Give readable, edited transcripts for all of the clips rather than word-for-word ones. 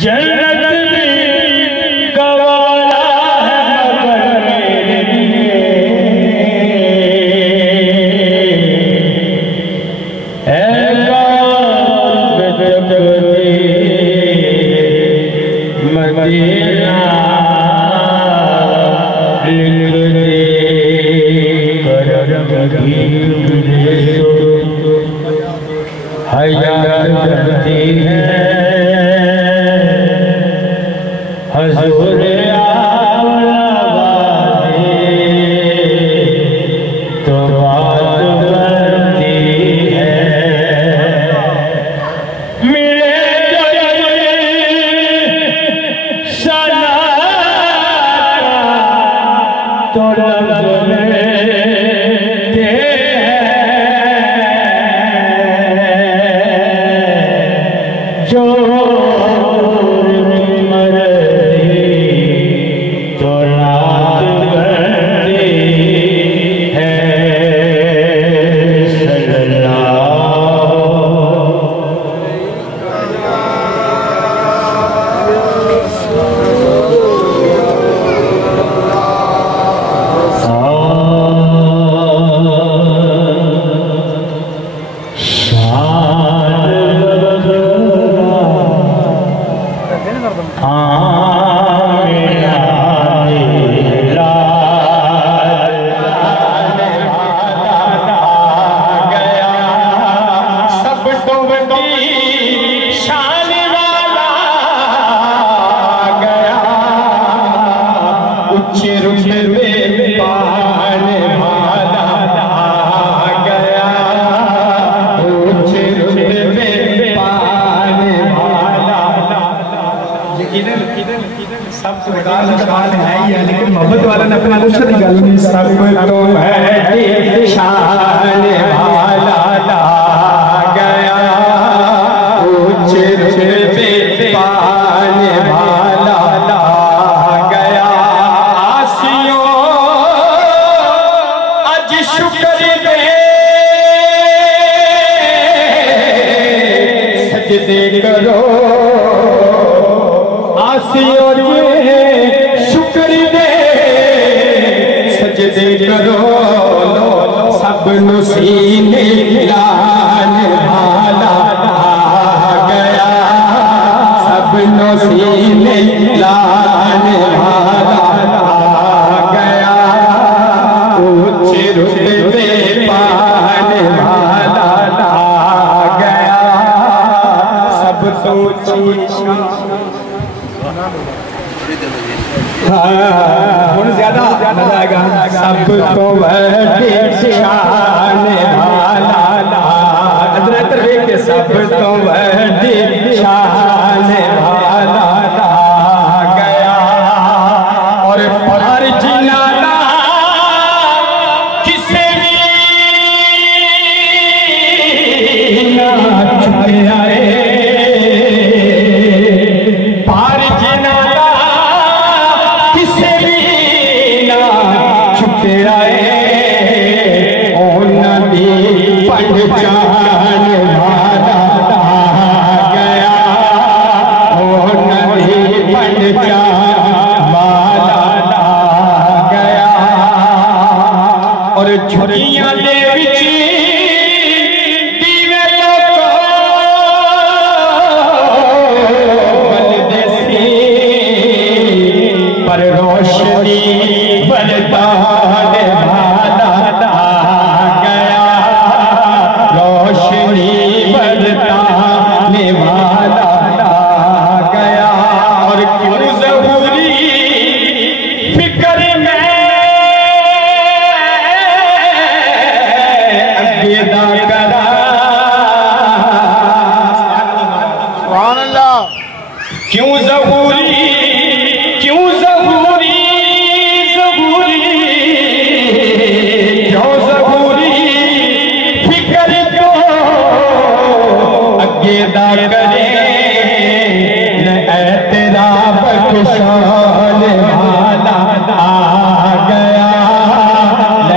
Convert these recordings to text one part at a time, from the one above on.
जन्नत में गवारा है मगर मेरे मदीना लिख दे करम भी हयात करती है हजूर आवाज़े तो बात करती है मिले सना तो लफ्ज़ जो लेकिन मोहब्बत वाला ने अपना दूसरा गल नहीं सब तो है शान वाला गया ऊंचे पे पाने वाला गया आसियों आज शुक्र दे सजदे करो आसियों सजदे करो सब सीने लाने वाला गया सब सीने लाने वाला गया ऊंचे रुतबे पाने वाला गया सब तो ज्यादा मजा आएगा सब तो शान वाला नजर देख के सब तो शान वाला गया और पर जिनाना किसे भी ना चुके आए पार जिनाना किसे भी ना चुके आए पहचान वाला गया ओ नदी पहचान वाला गया और झुरियां दे विच दीवे लोको बलदे सी पर रोशनी बरदाने वाला बरताने वाला गया और क्यों ज़हूरी फिक्र में अक़ीदा करा सुभान अल्लाह क्यों ज़हूरी करे न तेरा बख्शान वाला गया न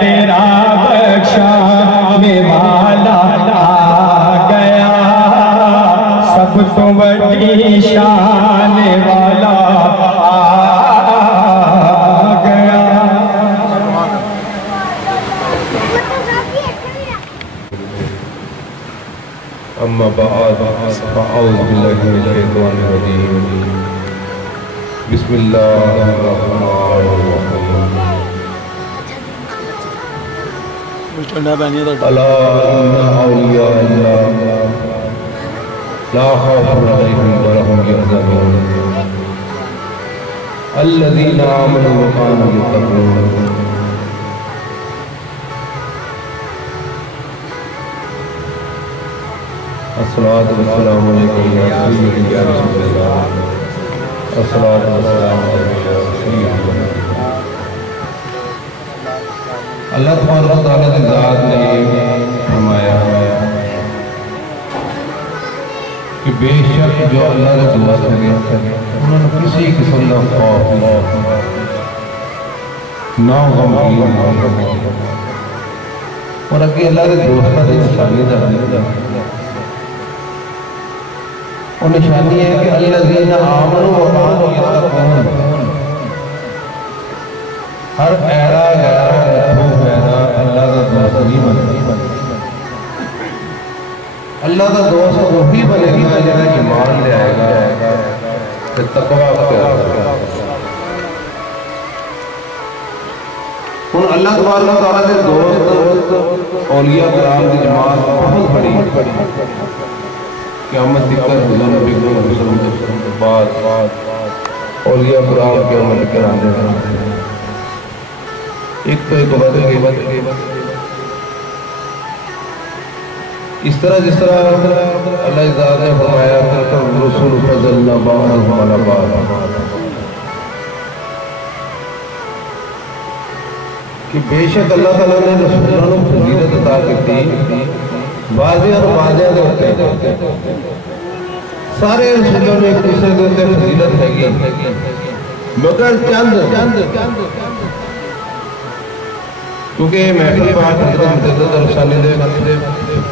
तेरा बख्शान वाला गया सब सब तो बड़ी शान वाला आ गया। अम्मा बाद फ़अऊज़ु बिल्लाहि मिनश शैतानिर रजीम। बिस्मिल्लाहिर्रहमानिर्रहीम। अला इन्ना औलिया अल्लाह ला खौफुन अलैहिम व ला हुम यहज़नून अल्लज़ीना आमनू व कानू यत्तक़ून। अस्सलातु वस्सलामु अलैका या सय्यदी या रसूलल्लाह। अस्सलातु वस्सलामु अलैका या सय्यदी। अल्लाह तबारक व तआला की ज़ात ने फरमाया कि बेशक जो अल्लाह के दोस्त हैं उन्होंने किसी किस्म का खौफ ना गमगीन और अगे अल्लाह के दोस्तों की निशानी और निशानी है कि अल्लज़ीना आमनू व कानू यत्तक़ून। हर ऐरा गैरा अल्लाह का दोस्त नहीं बनेगा। अल्लाह का दोस्त वही बनेगा जिन्हें ईमान ले आएगा तो तकवा अख्तियार करेगा। हुन अल्लाह तबारक व तआला के दोस्त औलिया किराम की जमात बहुत बड़ी क़यामत तिकर हुज़ूर नबी सल्लल्लाहु अलैहि वसल्लम के बाद औलिया किराम क़यामत तिकर आने हैं। एक तो एक बदल के इस तरह जिस तरह अल्लाह इज़्ज़त ने फरमाया रसूल फज़लना बअदहुम अला बअद कि बेशक अल्लाह ताला ने रसूलों को फजीलत अता की वाज़े और वाज़े दे उत्ते सारे रसूलों ने एक दूसरे के उत्ते फजीलत हैगी मगर चंद क्योंकि महफिल पाक हज़रत मुजद्दिद अल-फ़सानी दे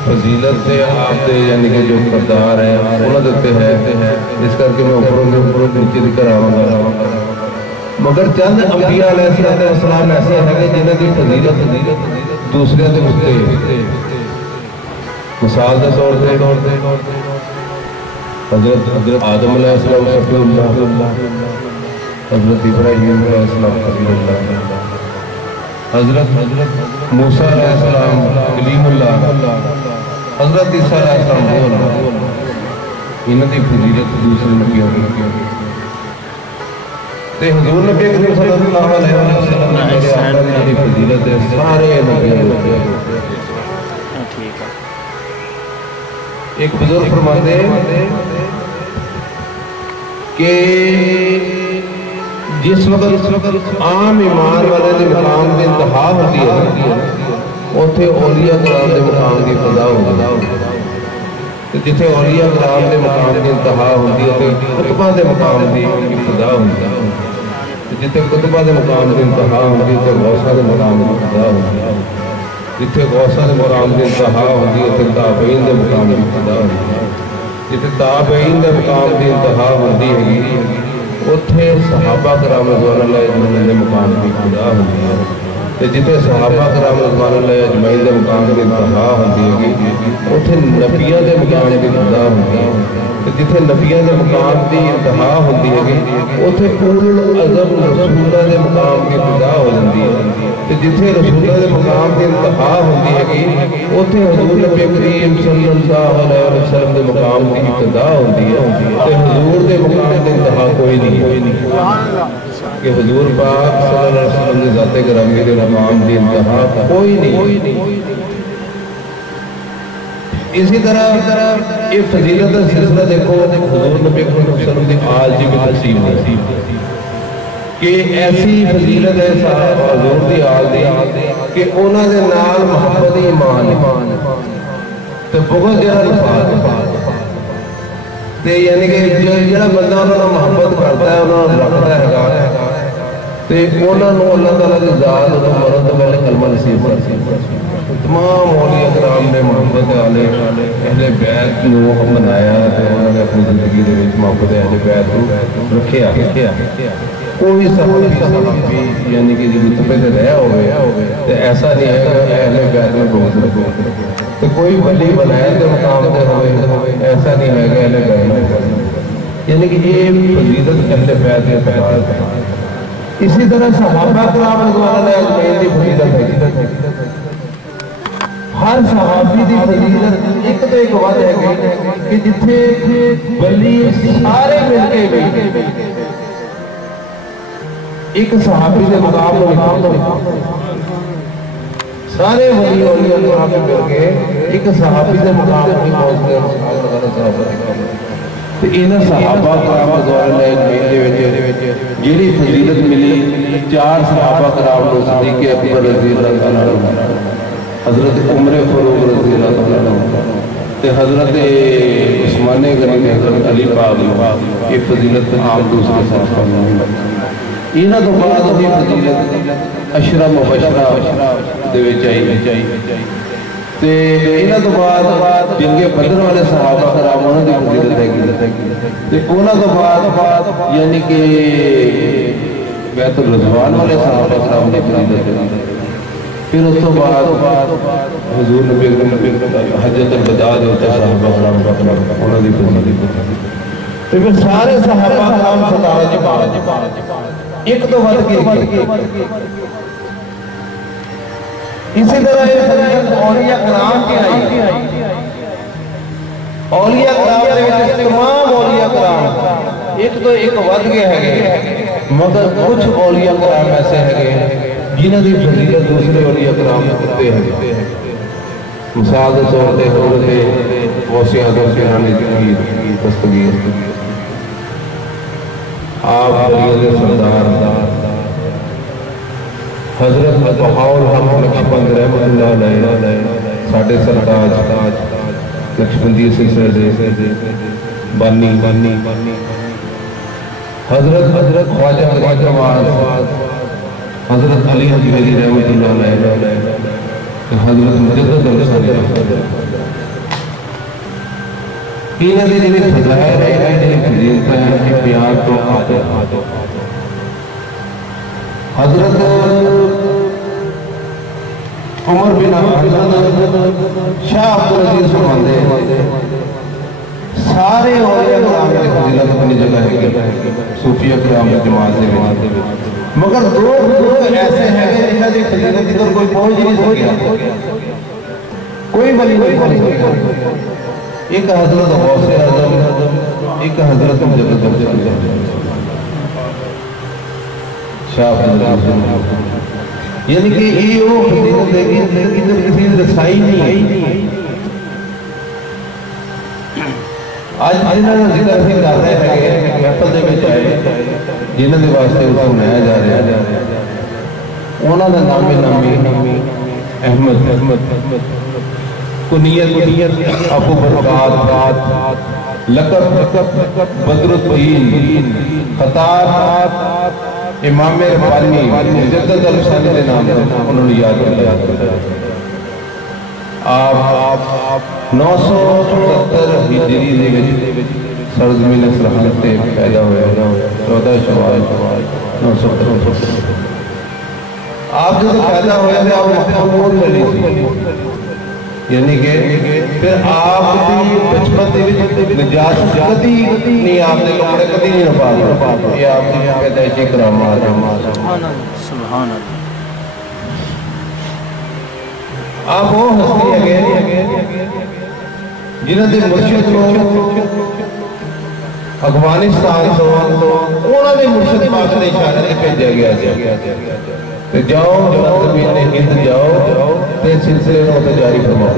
फजीलत से आप दे यानी कि जो किरदार है उन्होंने देते हैं इस करके मैं ऊपरों नीचे दिखकर आऊँगा मगर चंद अंबिया अलैहिस्सलाम ऐसे हैं जिन्हों की फजीलत दूसरे के उत्ते मिसाल के तौर पर हज़रत आदम अलैहिस्सलाम सफ़ीउल्लाह, हज़रत इब्राहीम अलैहिस्सलाम खलीलुल्लाह, हज़रत मूसा अलैहिस्सलाम कलीमुल्लाह, हज़रत ईसा अलैहिस्सलाम इन्हां दी फजीलत दूसरे नबियों की ते हुज़ूर नबी करीम सल्लल्लाहु अलैहि वसल्लम की फजीलत है सारे नबियों के। ठीक है। एक बुजुर्ग फरमाते कि जिस वक्त आम ईमान वाले के मुकाम की इंतहा होती है उत्थे औलिया किराम के मुकाम की इब्तिदा होती है। जिथे औलिया किराम के मुकाम की इंतहा होती है कुतबा के मुकाम की इब्तिदा होती है। जिथे कुतबा के मुकाम की इंतहा होती है गौसा के मुकाम की इब्तिदा होती है। जिथे गौसा के मुकाम की इंतहा होती है ताबईन के मुकाम की इब्तिदा होती है। जिथे ताबईन के मुकाम की इंतहा होती है उत्थे सहाबा कराम रिज़वानुल्लाह अजमईन के मुकाम की इब्तिदा होती है। जिथे सहाबा कराम रिज़वानुल्लाह अजमईन के मुकाम की इंतहा होती है उत्थे नबियां के मुकाम की इब्तिदा होती है। जिथे नबियां के मुकाम की इंतहा होती है उत्थे उलुल अज़म रसूलां के मुकाम की इब्तिदा हो जाती है। जिथे रसूलां के मुकाम की इंतहा होती है उत्थे हुज़ूर नबी करीम सल्लल्लाहु अलैहि वसल्लम के मुकाम की इब्तिदा होती है। तो हुज़ूर के मुकाम की इंतहा कोई नहीं कि हुज़ूर पाक सल्लल्लाहु अलैहि वसल्लम की ज़ात गिरामी के मुकाम की इंतहा कोई नहीं। इसी तरह ये फजीलत का सिलसिला देखो हुज़ूर नबी करीम सल्लल्लाहु अलैहि वसल्लम की आज की भी तफसील है कि ऐसी फजीलत है हुज़ूर की आल दी कि उन्होंने नाल मोहब्बत ईमान तो बहुत जरा नफात यानी कि जो बंदा उन्होंने मोहब्बत करता है उन्होंने रखता है तो उन्होंने अल्लाह ताला की ज़ात मरन तो पहले कलमा नसीब कर तमाम औलिया किराम ने मोहब्बत वाले अहले बैत को मनाया तो उन्होंने पाक दे अहले बैत नूं रखिया। कोई सहाबी यानी कि जो रुतबे ते रहा होवे ते ऐसा नहीं है कि अहले बैत में रोक रखो, तो कोई वली बनाया तो मकाम ते होवे, ऐसा नहीं है कि अहले बैत में, यानी कि ये फजीलत अहले बैत के तहत है। इसी तरह सहाबा किराम रज़ियल्लाहु अन्हुम की फजीलत है। हर सहाबी की फजीलत एक तो एक वध है कि जिथे वली सारे मिलके भी एक सहाबी के मुकाम सारे वली मिलके एक सहाबी के मुकाम नहीं पहुंचते। तो इन्होंने सहाबा कराम जी फजीलत मिली, 4 सहाबा कराम को सदीक़ अकबर रज़ी अल्लाह अन्हु, हज़रत उमर फारूक रज़ी अल्लाह अन्हु ते हज़रत उस्मान गनी, हज़रत अली पाक, ये फजीलत आम दूसरे सहाबा नहीं। इन्हों तो बाद की फजीलत अशरा मुबशरा दे विच आई ते इन्हों तो बाद जंगे बदर वाले सहाबा कराम उन्होंने फजीलत हैगी ते उन्हों तो बाद यानी कि बैतुल रिज़वान वाले सहाबा कराम की फजीलत है। फिर उस तो बाद हुजूर नबी हज्जतुल वदा दे उत्ते सहाबा कराम उन्होंने फजीलत, तो फिर सारे सहाबा कराम सरदार जी पाक एक तो वध के। इसी तरह औलिया कराम की आई, औलिया कराम तमाम औलिया कराम एक तो एक वध के है, मगर कुछ औलिया कराम ऐसे है जिन्हों की फजीलत दूसरे औलिया कराम करते हैं। मिसाल के तौर पर हज़रत गौसे आज़म सिरानी की दस्तगीर, आप सरदार हजरत बहाउल हक नक्शबंद रहमतुल्लाह अलैह साडे सरताज नक्शबंदी सिलसिले दे बानी हजरत ख्वाजा हजरत अली हजवेरी रहमतुल्लाह अलैह, हजरत मुजद्दिद अलसानी, इन्होंने जी फजाइल है जी फजीलत है प्यार तो आते। हजरत उमर बिन शाह अब्दुल अजीज फरमाते सारे औलिया कराम की फजीलत अपनी जगह है, सूफिया कराम की जमात में, मगर दो ऐसे हैं जिन्हों की फजीलत इधर कोई पहुंच ही नहीं सकिया, कोई वली नहीं पहुंच सकिया। एक हजरत गौसे आज़म, एक हजरत मुजद्दिद शाह अब्दुल, यानी कि ये वो फजीलत है कि इधर किसी रसाई नहीं है। आज जिन्होंने जिक्र असीं कर रहे हैं महफल दे विच आए, जिन्हों के वास्ते सुनाया जा रहा है, उन्होंने नामी अहमद कुनियत अबू बरकात, लक़ब बदरुद्दीन, खताब इमाम रब्बानी मुजद्दिद अलसानी के नाम से उन्होंने याद किया। आप 977 हिजरी दे विच सरजमीन सरहद ते पैदा होया, 14 शवाल 977। आप जो पैदा होया थे आप महमूद वली सी, यानी कि फिर आपकी बचपन निजात कदी नहीं, आपने कपड़े कदी नहीं पा, ये आपकी पैदाइशी करामात है। सुभान अल्लाह। आप वो हस्ती है जिन्हों के मुर्शिद को अफगानिस्तान तो उन्होंने मुर्शिद पाक के इशारे से भेजा गया, तो जाओ जमीन हिंद जाओ तो सिलसिले में जारी फरमाओ।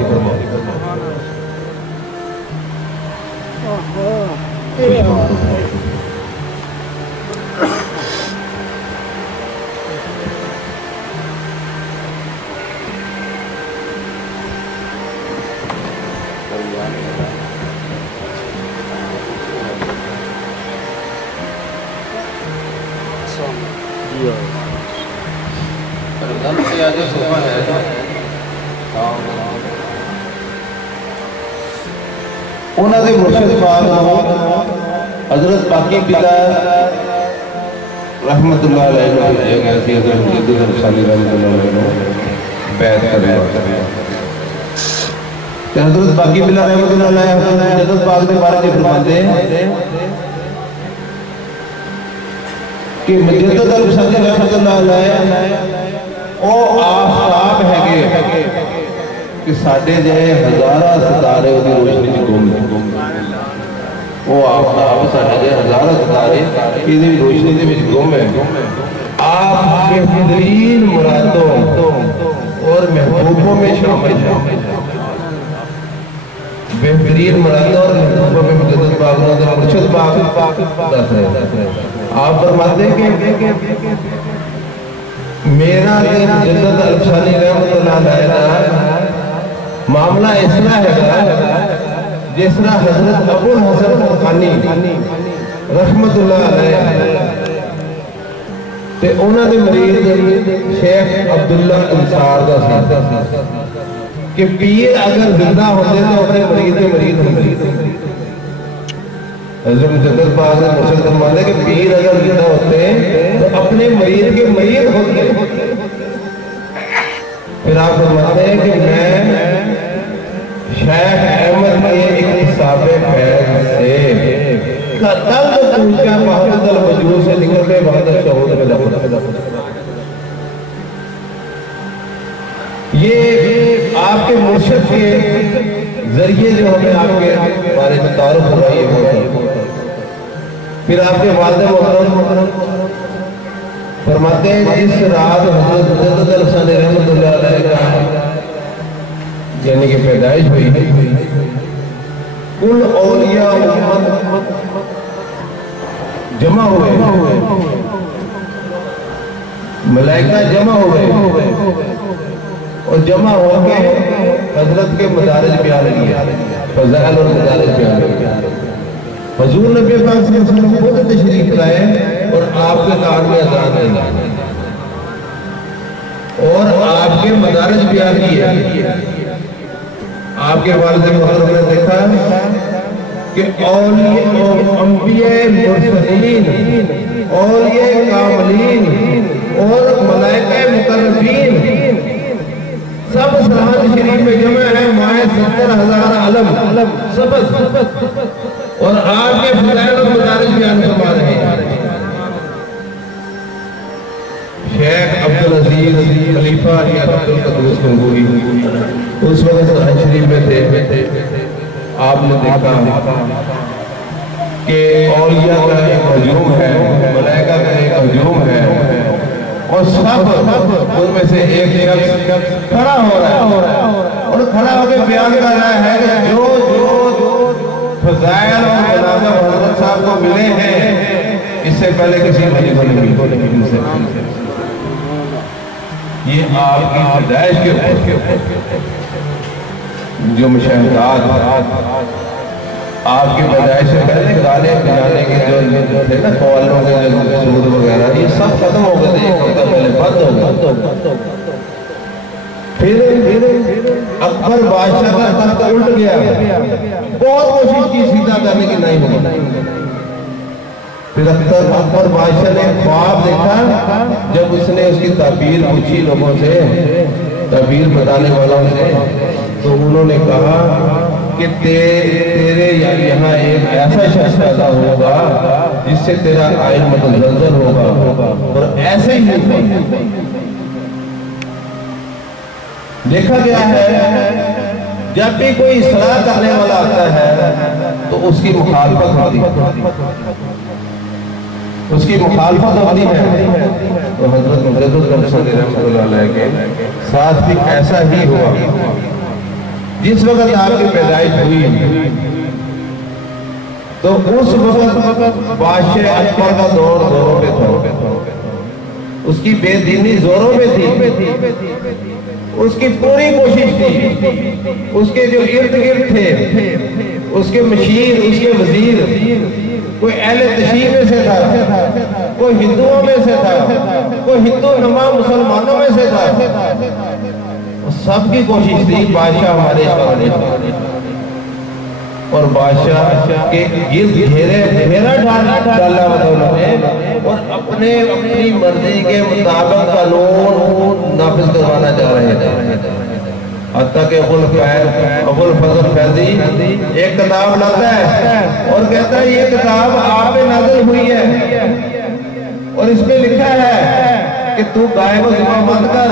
उन्होंने मुर्शिद पाक हजरत बाकी पिता रहमतुल्लाह अलैहि को भेजा गया थी हजरत मुजद्दिद अरसानी रहमतुल्लाह अलैहि को बैत करने वास्ते। हजरत बाकी पिता रहमतुल्लाह अलैहि मुजद्दिद पाक के बारे में फरमाते कि मुजद्दिद अरसानी रहमतुल्लाह अलैहि ओ आफताब है कि साडे जिहे हजारा सितारे उहदी रोशनी च गुम ने। वो आफताब साडे जिहे हजारा सितारे इहदी रोशनी दे विच गुम है। आप बेहतरीन मुरादों और महबूबों में शामिल हैं। बेहतरीन मुरादों और महबूबों में मुजद्दिद पाक ने मुर्शिद पाक दस रहे। आप फरमाते कि मेरा मुजद्दिद अरसानी रहमतुल्लाह अलैहि मामला इस तरह है जिस तरह हजरत अबुल हसन खानी रहमतुल्लाह अलैहि ते उन्हां दे मरीद शेख अब्दुल्ला अंसार दा सी कि पीर अगर जिंदा होंदे तो अपने मरीद के मरीद होंदे। हजरत मुजद्दिद पाक ने मुर्शिद फरमाते कि पीर अगर जिंदा होते तो अपने मरीद के मरीद होते। फिर आप फरमाते हैं कि मैं शेख अहमद के एक हिसाबे फैज से कतल पूछा महमूद वजूद से निकलते वक्त शहूद में दफन। ये आपके मुर्शिद के जरिए जो हमें आपके बारे में तारुफ हो रही है। फिर आपके वालिद मोहतरम फरमाते हैं जिस रात हजरत मुजद्दिद अरसानी रहमतुल्लाह अलैहि का यानी कि पैदाइश हुई, कुल औलिया उम्मत जमा हुए, मलाइका जमा हुए और जमा होकर हजरत के मदारिज बयान किया, फज़ाइल और मदारिज बयान किया। हुजूर नबी पाक सल्लल्लाहु अलैहि वसल्लम खुद तशरीफ लाए और आपके कान में अज़ान दी और आपके मदारिज बयान किए। आपके वालिद मोहतरम ने देखा कि अंबिया मुरसलीन, औलिया कामिलीन और मलाइका मुकर्रबीन सब सलात शरीफ में जमा है। माए 70,000 अलम सब और आपके फज़ाइल और मदारिज बयान फरमा रहे हैं। शेख अब्दुल अजीज खलीफा या अब्दुल कद्दूस गंगोही उस वक्त शरीफ में थे। आपने देखा कि औलिया का एक हजूम है, मलाइका का एक हजूम है और सब उनमें से एक शख्स खड़ा हो रहा है और खड़ा होकर बयान कर रहा है कि जो फज़ाइल और जनाजा हज़रत साहब को मिले हैं इससे पहले किसी वली को नहीं मिले। ये आपकी पैदाइश के जो मुशाहिदात आपकी पैदाइश से पहले गाने बजाने के जो थे ना कव्वालियों के जो सूद वगैरह ये सब खत्म हो गए थे, एक हफ्ता पहले बंद हो गए। फिर अकबर बादशाह का तख्त उल्ट गया, बहुत कोशिश की सीधा करने की, नहीं हुआ। फिर अकबर बादशाह ने ख्वाब देखा, जब उसने उसकी ताबीर पूछी लोगों से, ताबीर बताने वालों से, तो उन्होंने कहा कि तेरे यहाँ एक ऐसा शख्स पैदा होगा जिससे तेरा आइन मुतज़लज़ल होगा और ऐसे ही देखा गया है। जब भी कोई इस्लाह करने वाला आता है तो उसकी मुखालफत होती है, उसकी मुखालफत होती है। तो हज़रत मुजद्दिद अरसानी रहमतुल्लाह अलैहि के साथ भी ऐसा ही हुआ। जिस वक्त आपकी पैदाइश हुई तो उस वक्त बादशाह अकबर का दौर जोरों पे था, उसकी बेदीनी जोरों में थी, उसकी पूरी कोशिश थी। उसके जो इर्द गिर्द थे, उसके मशीर, उसके वजीर, कोई अहले तशीह में से था, कोई हिंदुओं में से था, कोई हिंदू नमा मुसलमानों में से था। सबकी कोशिश थी बादशाह हमारे और बादशाह के घेरा डाला उन्होंने और अपनी मर्जी के मुताबिक कानून नाफिज करवाना चाह रहे थे। हत्ता के अबुल फजल फैजी एक किताब लाता है और कहता है ये किताब आप पे नाज़िल हुई है और इसमें लिखा है कि तू गाय को ज़िबा मत कर,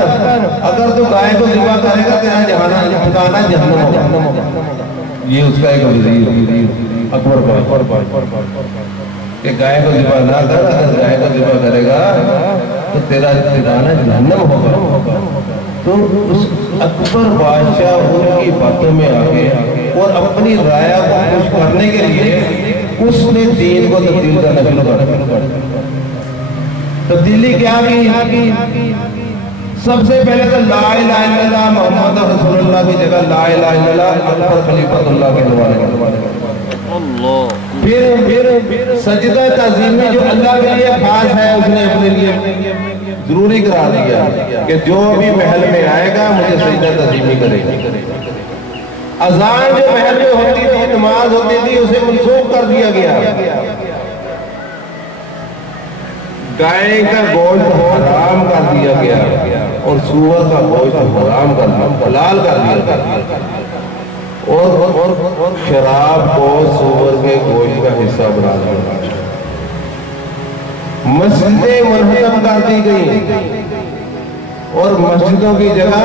अगर तू गाय को ज़िबा करेगा तेरा ठिकाना जहन्नम होगा। ये उसका एक वज़ीर अकबर कि गाय को ज़िबा ना कर, अगर गाय को ज़िबा करेगा तो तेरा ठिकाना जहन्नम होगा। तो उस अकबर बादशाह उनकी बातों में आ गया और अपनी राय को खुश करने के लिए उसने दीन को तब्दील करना शुरू कर दिया। तब्दीली क्या की? सबसे पहले तो ला इलाहा इल्लल्लाह मोहम्मद रसूलुल्लाह की जगह ला इलाहा इल्लल्लाह अकबर खलीफतुल्लाह के हवाले। फिर सजदा ताज़ीमी जो अल्लाह के लिए खास है उसने अपने लिए जरूरी करा दिया कि जो भी महल में आएगा मुझे सजदा ताज़ीमी करेगा। अजान जो महल में होती थी, नमाज होती थी, उसे मनसूख कर दिया गया। गाय का गोश्त हराम कर दिया गया और सूअर का गोश्त हराम कर दिया, हलाल कर दिया और शराब को सूअर के गोश्त का हिस्सा बना दिया। मस्जिदें मुनहदम कर दी गई और मस्जिदों की जगह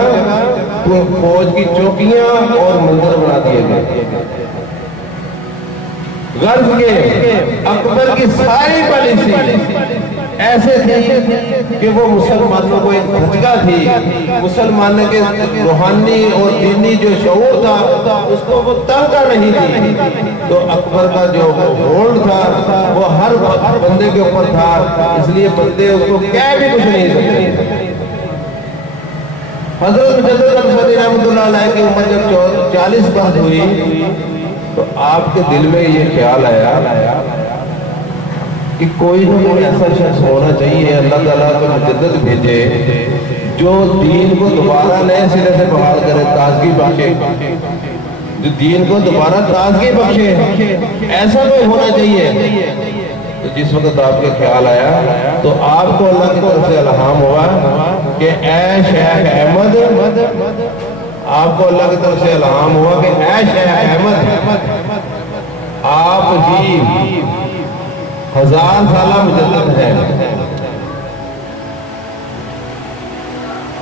फौज की चौकियां और मंदिर बना दिए गए। गर्ज के अकबर की सारी पॉलिसी ऐसे थी कि वो मुसलमानों को एक धचका थी, मुसलमानों के रूहानी और दीनी जो शऊर था उसको वो तंग नहीं थी। तो अकबर का जो होल्ड था वो हर बंदे के ऊपर था, इसलिए बंदे उसको क्या भी कुछ नहीं सकते। हजरत मुजद्दिद अल-फरीद रहमतुल्लाह अलैह की उम्र जब 40 बरस हुई तो आपके दिल में ये ख्याल आया कि कोई ना कोई ऐसा शख्स होना चाहिए अल्लाह ताला को मुजद्दिद भेजे जो दीन को दोबारा नए सिरे से बहाल करे, ताजगी बख्शे, जो दीन को दोबारा ताजगी बख्शे, ऐसा कोई होना चाहिए। तो जिस वक्त आपके ख्याल आया तो आपको अल्लाह की तरफ से इल्हाम हुआ कि ऐ शेख अहमद, आपको अल्लाह की तरफ से इल्हाम हुआ कि ऐ शेख अहमद आप ही 1000 साल मुजद्दिद है।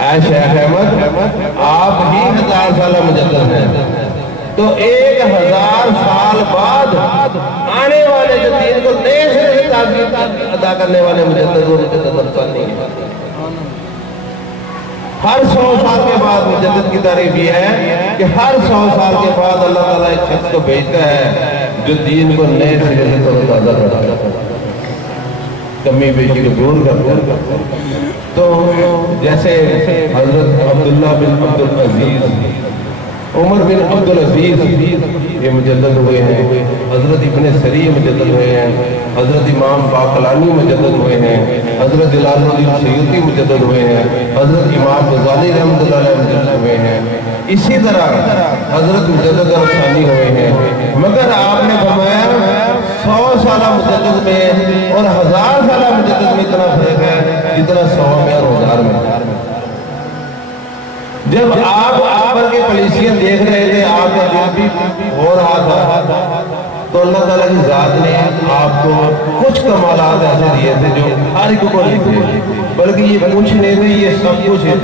ऐ शेख अहमद आप ही 1000 साल मुजद्दिद है। तो 1000 साल बाद आने वाले जो दीन को नए से अदा करने वाले मुजद्दिद नहीं है। हर 100 साल के बाद मुजद्दिद की तारीफ ये है कि हर 100 साल के बाद अल्लाह ताला एक शख्स को भेजता है जो दीन को नए सिरे से तरोताजा करता है, कमी बेशी को दूर करता है। तो जैसे हजरत अब्दुल्ला बिन अब्दुल अजीज, उमर बिन अब्दुल अजीज ये मुजद्दिद हुए हैं, हजरत इब्ने सरी मुजद्दिद हुए हैं, हजरत इमाम बाकलानी मुजद्दिद हुए हैं, हजरत जलालुद्दीन सयूती मुजद्दिद हुए हैं, हजरत इमाम गजाली रहमतुल्लाह अलैह मुजद्दिद हुए हैं। इसी तरह हजरत मुजद्दिद रसानी हुए हैं। मगर आपने फरमाया 100 साल मुजद्दिद में और 1000 साल मुजद्दिद में इतना फर्क है जितना 100 में और 1000 में। जब आप अकबर के पॉलिसियां देख रहे थे, आपका दिल भी हो रहा था, तो अल्लाह ताला की जात ने आपको कुछ कमालात ऐसे दिए थे जो हर एक को नहीं थे, बल्कि ये कुछ नहीं थे, ये सब कुछ है।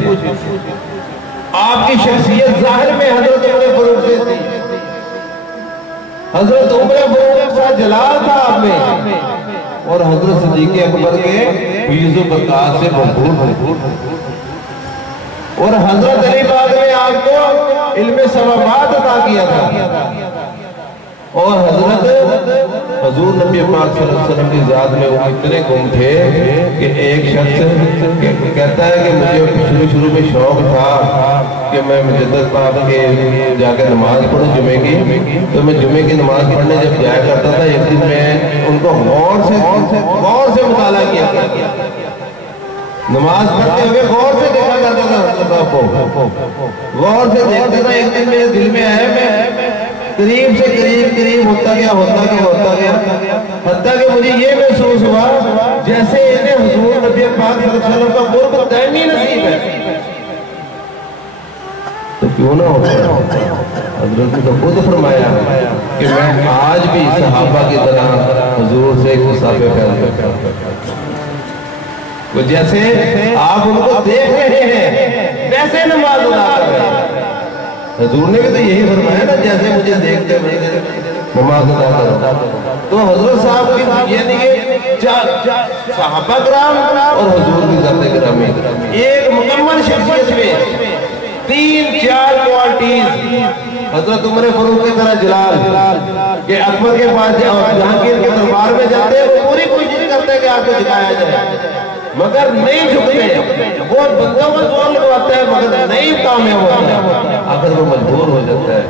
आपकी शख्सियत जाहिर में हजरत उमर फारूक से थी। हजरत उमर फारूक का जलाल था आप में और हजरत सिद्दीक़ अकबर के फीज़ व बरक़ात से भरपूर और हजरत अली पाक ने आपको इल्मे समाबात अता किया था। और हजरत हजूर नबी पाक सल्लल्लाहु अलैहि वसल्लम की ज़ात में वो इतने गुम थे कि एक शख्स कहता है कि मुझे शुरू में शौक था कि मैं मुजद्दिद पाक के जाकर नमाज पढ़ूं जुमे की। तो मैं जुमे की नमाज पढ़ने जब जाया करता था, एक दिन मैं उनको गौर से मुताला किया, नमाज पढ़ते हुए गौर से देखा करता था, गौर से देखता था। एक दिन मेरे दिल में आया, मैं करीब से करीब होता गया, हत्ता कि मुझे ये महसूस हुआ जैसे इन्हें हुजूर नबी पाक सल्लल्लाहु अलैहि वसल्लम का कुर्ब दायमी नसीब है। तो क्यों ना होता, हजरत ने तो खुद फरमाया कि मैं आज भी सहाबा की तरह हुजूर से मुसाफे करता हूं। जैसे आप उनको देख रहे हैं वैसे नमाज अदा कर रहे हैं। हुजूर ने भी तो यही फरमाया ना, जैसे मुझे देखते नमाज अदा करो। तो हजरत साहब की यानी कि सहाबा कराम और हुजूर की ज़ात गिरामी एक मुकम्मल शख्सियत में 3-4 क्वालिटीज हजरत उमर फारूक की तरह जलाल के अकबर के पास जहांगीर के दरबार में जाते हैं, वो पूरी कोशिश करते हैं कि आपको झुकाया जाए मगर नहीं झुकते। वो बंदों को जोर लगवाते हैं मगर नहीं कामयाब होता, आखिर वो मजबूर हो जाता है।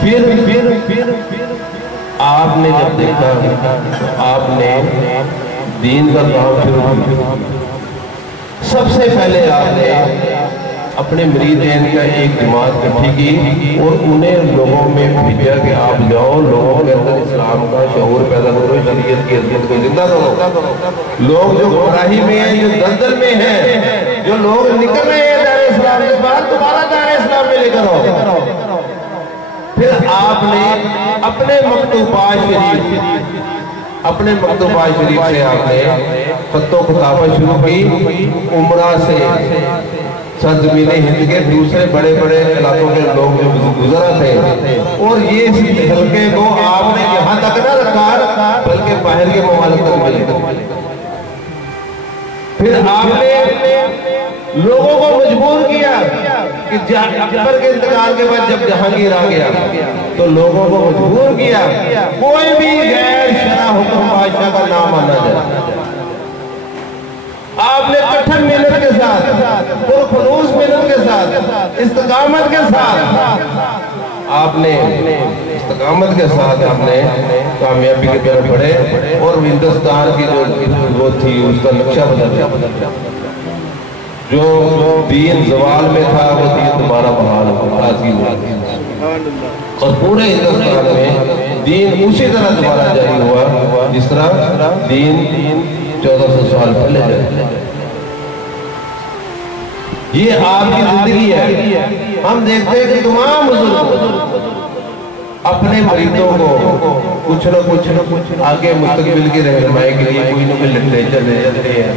फिर आपने जब देखा तो आपने दीन का काम शुरू किया। सबसे पहले आपने अपने मरीदैन का एक जमात इकट्ठी की और उन्हें लोगों में भेजा कि आप जाओ, लोगों के अंदर इस्लाम का शऊर पैदा करो, शरीयत की अज़मत को जिंदा करो। लोग जो गुमराही में हैं, जो दलदल में हैं, जो लोग निकल रहे हैं दायरे इस्लाम के बाद, दोबारा दायरे इस्लाम में लेकर आओ। फिर आपने अपने मकतूबा शरीफ से आपने खत्तो किताबें शुरू की। उमरा से सरजमीन हिंद के दूसरे बड़े बड़े इलाकों के लोग जो गुजरा थे और ये हल्के को आपने यहाँ तक ना रखा बल्कि बाहर के ममालिक तक मिले। फिर आपने लोगों को मजबूर किया कि अकबर के इंतकाल के बाद जब जहांगीर आ गया तो लोगों को मजबूर किया कोई भी गैर शरा हुक्म बादशाह का नाम आना जाए। आपने कठिन मेहनत के साथ, पुरखुलूस मेहनत के साथ, इस्तकामत के साथ आपने कामयाबी की तरफ बढ़े और हिंदुस्तान की जो वो थी उसका नक्शा बदल, जो दीन जवाल में था वो दीन दोबारा बहाल हुआ और पूरे हिंदुस्तान में दीन उसी तरह दोबारा जारी हुआ जिस तरह दीन 1400 साल पहले जारी। ये आपकी जिंदगी है। हम देखते हैं कि तमाम बुजुर्ग अपने मरीजों को कुछ न कुछ आगे मुस्तकबिल की रहनुमाई के लिए कोई न कोई लिटरेचर दे जाते हैं।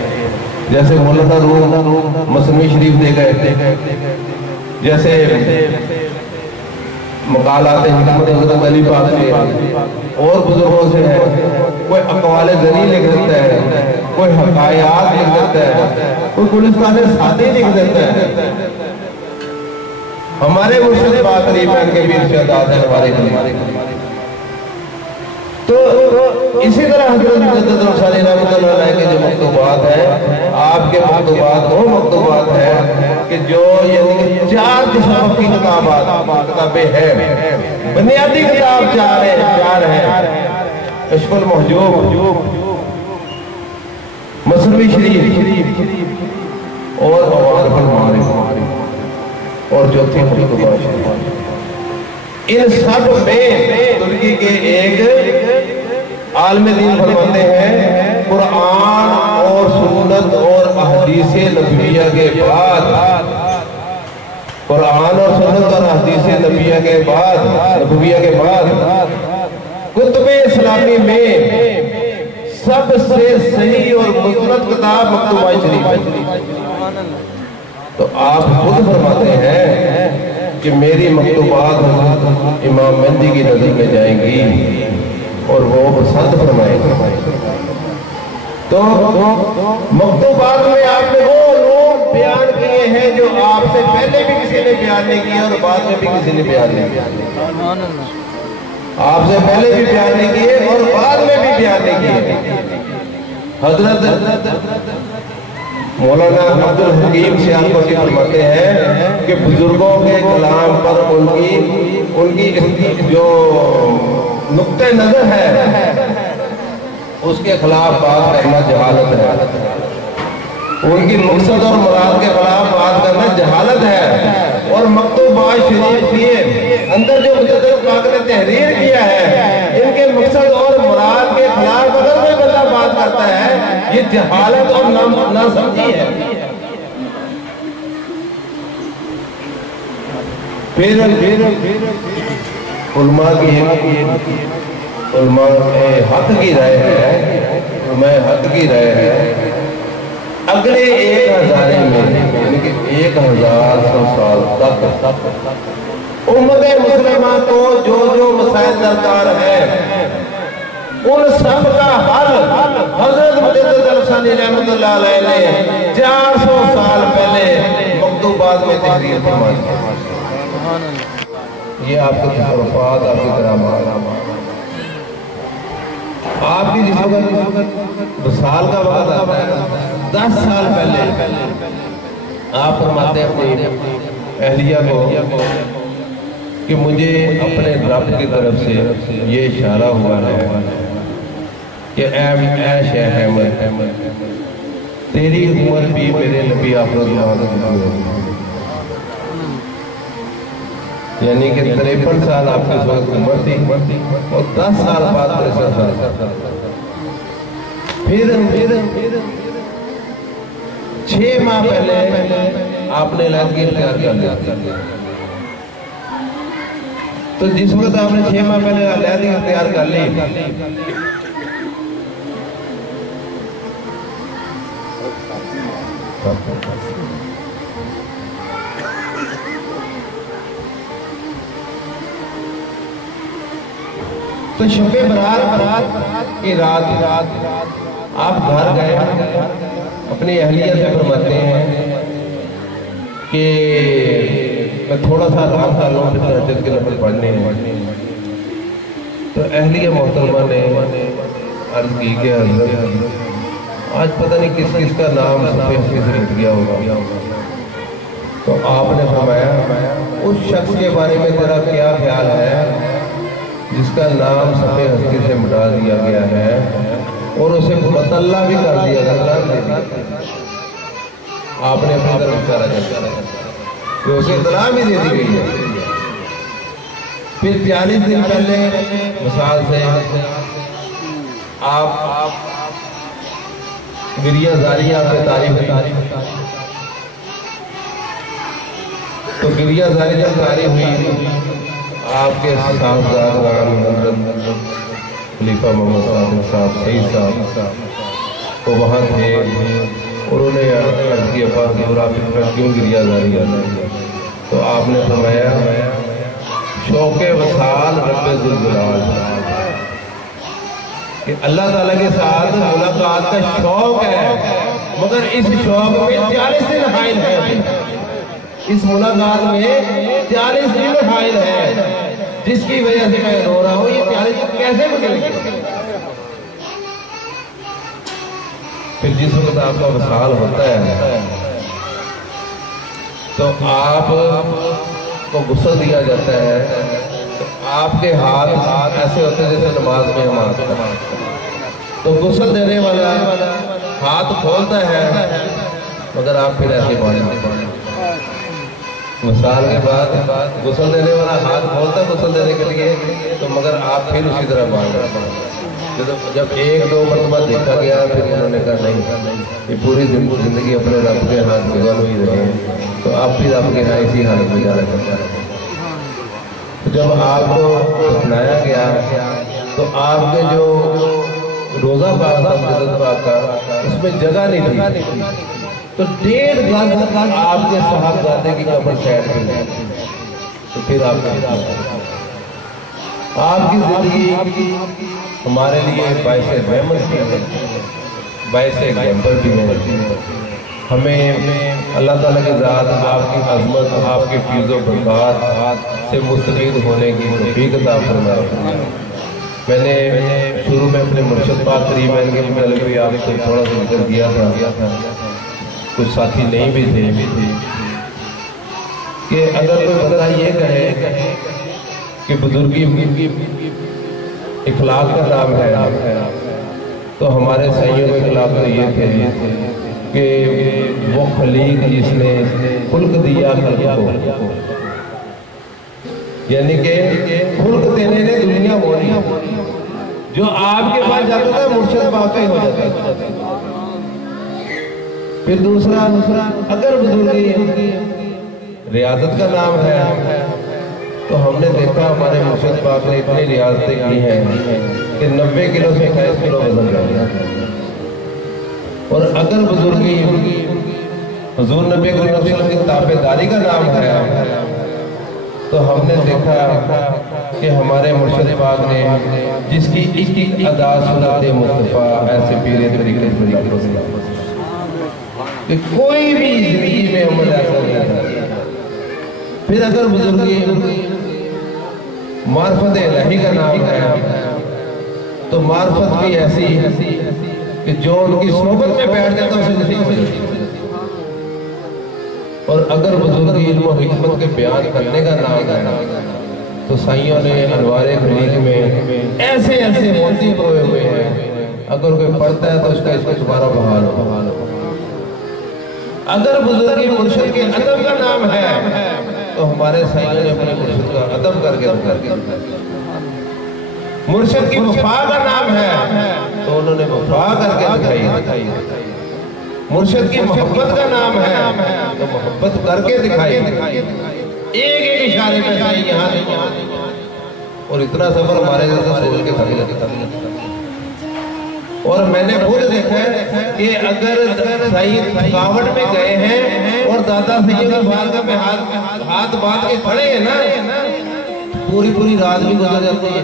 जैसे मौलाना रूम मसनवी शरीफ दे गए, जैसे मकालात हिकमत हज़रत अली पाक से और बुजुर्गों से है, कोई अक़वाले ज़नी लिख देता है, कोई हकायात लिख देता है, कोई गुलिस्तान सादी लिख देता है। हमारे मुर्शिद बाकरी में के भी इरशादात हैं हमारे। तो इसी तरह हज़रत मुजद्दिद रसाली रहमतुल्लाह अलैह के जो मकतूबात है, आपके मकतूबात वो मकतूबात है कि जो यानी 4 किस्म की किताबें हैं। बुनियादी किताब 4 हैं, अशफल महजूब, मसनवी शरीफ और अवारफुल मारिफ और चौथी मकतूबात। इन सब में तुर्की के एक आलमे दीन फरमाते हैं कुरान और सुन्नत और अहदीस नबविया के बाद, कुरान और सुन्नत और अहदीस नबविया के बाद कुतुबे इस्लामी में सबसे सही और मुस्तनद किताब मकतूबा शरीफ है। तो आप खुद फरमाते हैं कि मेरी मकतूबात इमाम मेहदी की नजर में जाएंगी और वो पसंद फरमाएंगे। तो मकतूबात में आपने वो लोग बयान किए हैं जो आपसे पहले भी किसी ने बयान नहीं किया और बाद में भी किसी ने बयान नहीं किया। आपसे पहले भी बयान नहीं किए और बाद में भी बयान नहीं किए। हजरत मौलाना अब्दुल हकीम सियालकोटी फरमाते हैं कि बुजुर्गों के कलाम पर उनकी जो नुक्ते नजर है उसके खिलाफ बात करना जहालत है। उनकी मकसद और मुराद के खिलाफ बात करना जहालत है। और और मकतूबात शरीफ के अंदर जो मुजद्दिद पाक ने तहरीर किया है, इनके मकसद और मुराद के खिलाफ अगर कोई बंदा बात करता है, ये जहालत और नासमझी है। फिर उलमा की उलमा हक की राय है, मैं हक की राय है, अगले 1000 में यानी कि 1100 साल तक उम्मत मुसलमान को जो जो मसाइल दरकार है, उन सब का हल हजरत मुजद्दिद अल-अफ़सानी रहमतुल्लाह अलैह ने 400 साल पहले मकतूबात में तहरीर फरमाई। ये आपके तसर्रुफ़ात, आपकी करामात, आपकी जिस वक्त विसाल का वक्त आता है 10 साल पहले आप फरमाते हैं अपनी अहलिया को कि मुझे अपने रब की तरफ से ये इशारा हुआ है कि ऐ शेख अहमद, तेरी उम्र भी मेरे नबी आखिर यानी कि 53 साल आपके वक्त उम्र थी और 10 साल बाद 63 साल। फिर 6 माह पहले आपने लहदगी इख्तियार कर लिया। तो जिस वक्त आपने 6 माह पहले लहदगी इख्तियार कर ली, तो शब बरात की रात आप घर गए, अपनी अहलिया से फरमाते हैं कि मैं थोड़ा सा आराम कर लूँ, फिर तहज्जुद के नफल पढ़ने हैं। तो अहलिया मोहतरमा ने अर्ज की कि आज पता नहीं किस किस का नाम से हट गया होगा। तो आपने फरमाया उस शख्स के बारे में तेरा क्या ख्याल है जिसका नाम सफ़े हस्ती से मिटा दिया गया है और उसे मतल्ला भी कर दिया गया। आपने अपनी तरफ इशारा किया कि उसे इत्तला भी दे दी गई है। फिर 40 दिन पहले मिसाल से आप गिरिया जारी आपने तारीफ, तो गिरिया जारी जब तारीफ हुई, आपके साहबजाद खलीफा मोहम्मद साहब सईद साहब वो वहाँ थे, उन्होंने अर्ज किया आप क्यों गिरिया जारी है? तो आपने फरमाया शौक़े वसाल रब्बे जुल जलाल, कि अल्लाह ताला के साथ मुलाकात का शौक है, मगर इस शौक में 40 दिन हाइल है। इस मुलाकात में 40 दिन हाइल है, जिसकी वजह से मैं रो रहा हूँ। ये 40 दिन कैसे गुजरेंगे? फिर जिस वक्त आपका वसाल होता है तो आपको गुस्सा दिया जाता है, तो आपके हाथ ऐसे होते हैं जैसे नमाज में हम हाथ करते हैं। तो गुस्सा देने वाला हाथ खोलता है, मगर आप फिर ऐसे पानी मिसाल के बाद गुस्ल देने वाला हाथ खोलता गुस्ल देने के लिए, तो मगर आप फिर उसी तरह मांग। जब 1-2 मरतबा देखा गया, फिर उन्होंने कहा नहीं, ये पूरी जिंदगी अपने रब के हाथ गुजर ही रहे हैं, तो आप फिर आपके यहाँ इसी हालत में जाना चाहता है। तो जब आपको अपनाया गया तो आपके जो रोजा बाग का उसमें जगह नहीं थी, तो 1.5 गज आपके साहबजादे की कब्र साइड पे, तो फिर आपकी जिंदगी हमारे लिए बाइसे रहमत भी है, बाइसे एग्जाम्पल भी है। हमें अल्लाह ताला की ज़ात, आपकी अज़मत, आपके फीज़ो बरक़ात से मुस्तफ़ीद होने की तौफ़ीक़ अता फरमाए। मैंने शुरू में अपने मुर्शिद पाक तरीमैन के मतलब भी आपको थोड़ा सा जिक्र किया था, कुछ साथी नहीं भी थे कि अगर कोई बंदा ये कहे कि बुजुर्गी इखलाक का नाम है, तो हमारे सैयों के खिलाफ तो ये थे कि वो खलीक जिसने खुल्क दिया खल्क को, यानी कि खुल्क देने ने दुनिया बोली। जो आपके पास जाता था मुर्शिद वाकई हो जाता था। फिर दूसरा अगर बुजुर्गी रियासत का नाम है तो हमने देखा हमारे मुर्शिद पाक ने इतनी रियासतें की हैं कि 90 किलो से 28 किलो वजन रह गया। और अगर बुजुर्गी हुजूर नबी करीम की ताबेदारी का नाम है तो हमने देखा कि हमारे मुर्शिद पाक ने जिसकी एक अदा सुनत मुस्तफा ऐसे पीरे तरीके कि कोई भी जिंदगी में अमल ऐसा नहीं था। फिर अगर बुजुर्गी मार्फत इलाही का नाम है तो मार्फत भी ऐसी कि जो उनकी सोबत में बैठ जाता है उसे नहीं हो जाती। और अगर बुजुर्गी इल्म और हिकमत के बयान करने का नाम है तो साइयों ने अनवारे खलीक में ऐसे ऐसे मोती रोए हुए हैं, अगर कोई पढ़ता है तो उसका इसको दोबारा बहाल हो। अगर बुजुर्गी मुर्शिद के अदब का नाम है तो हमारे साइयों ने अपने मुर्शिद का अदब करके मुर्शिद की वफा का नाम है तो उन्होंने वफा करके दिखाई। मुर्शिद की मोहब्बत का नाम है तो मोहब्बत करके दिखाई। एक इशारे में सही यहाँ और इतना सफर हमारे जैसे सोच के थक जाता। और मैंने खुद देखा है कि अगर सही थकावट में गए हैं और दादा सही बात में हाथ बांध के खड़े हैं ना, पूरी रात भी गुजर जाती है।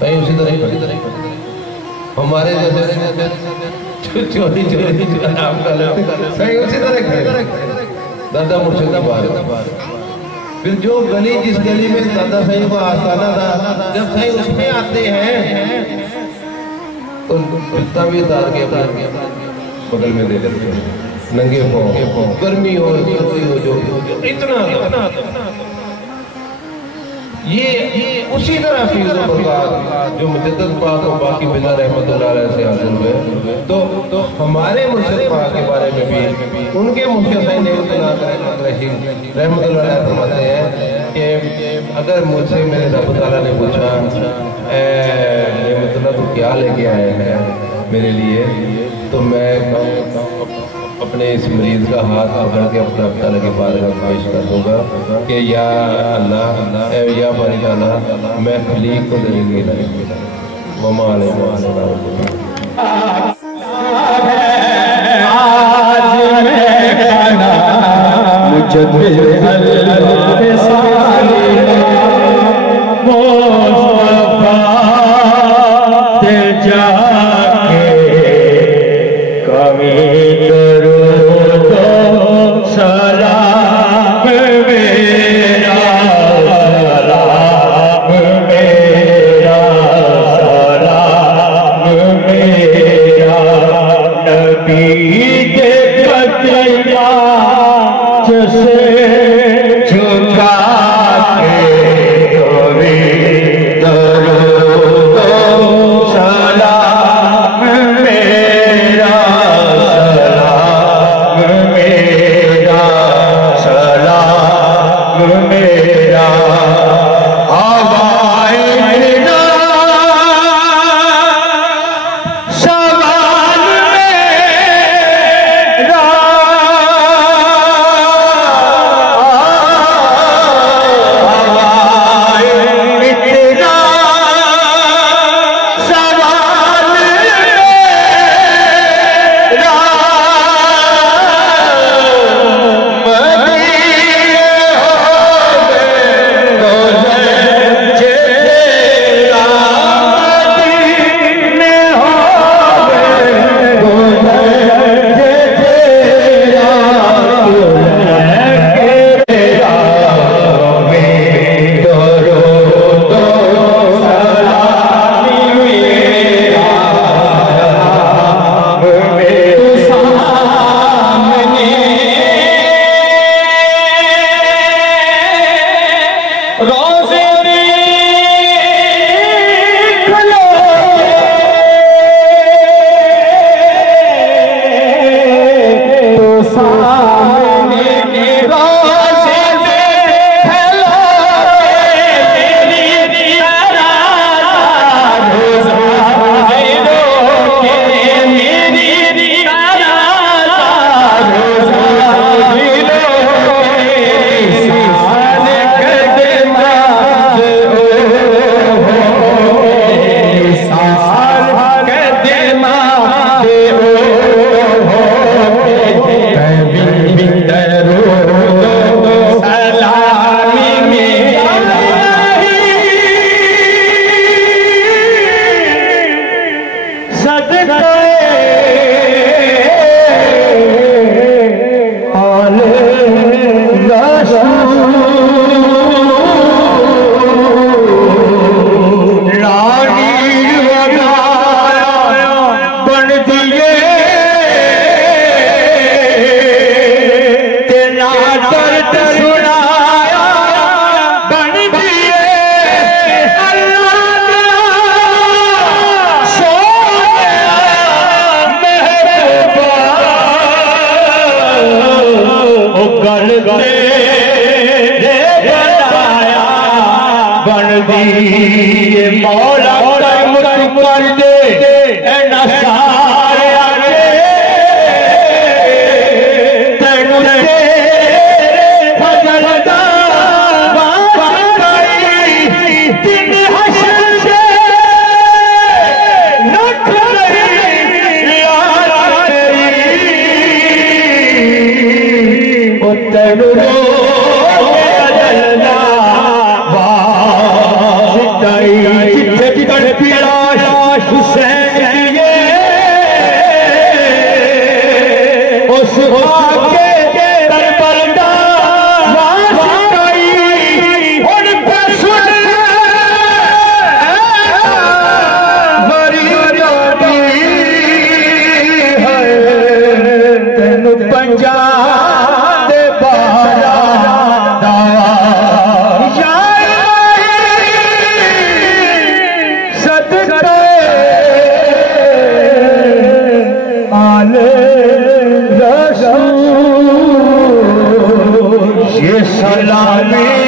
सही उसी तरह हमारे जैसे चोरी आराम कर लेते, सही उसी तरह खड़े दादा मुर्शिद की बात। फिर जो गली जिस गली में दादा सही को आसाना था, जब सही उसमें आते हैं तो जूता भी उतार के अपने बगल में दे देते हैं, नंगे पांव, गर्मी हो जो इतना ये उसी तरह फीज़ बरकत जो मुजद्दद पाक और बाकी बिला रहमतुल्लाह अलैह से हासिल हुए। तो हमारे मुर्शिद पाक के बारे में भी उनके मुर्शिद रहमतुल्लाह अलैह फरमाते हैं कि अगर मुझसे मेरे रब तआला ने पूछा रहमतुल्लाह तो क्या लेके आए हैं मेरे लिए, तो मैं अपने इस मरीज का हाथ पकड़ के अपने रब तआला के बारे में पेश कर दूंगा कि या अल्लाह या बारी ताला मैं खलीक को दलील नहीं वमा से दी मौला कर दे न सारे आगे तेन फजल दा दिन हशर दे नठ रही यार तेन सलामी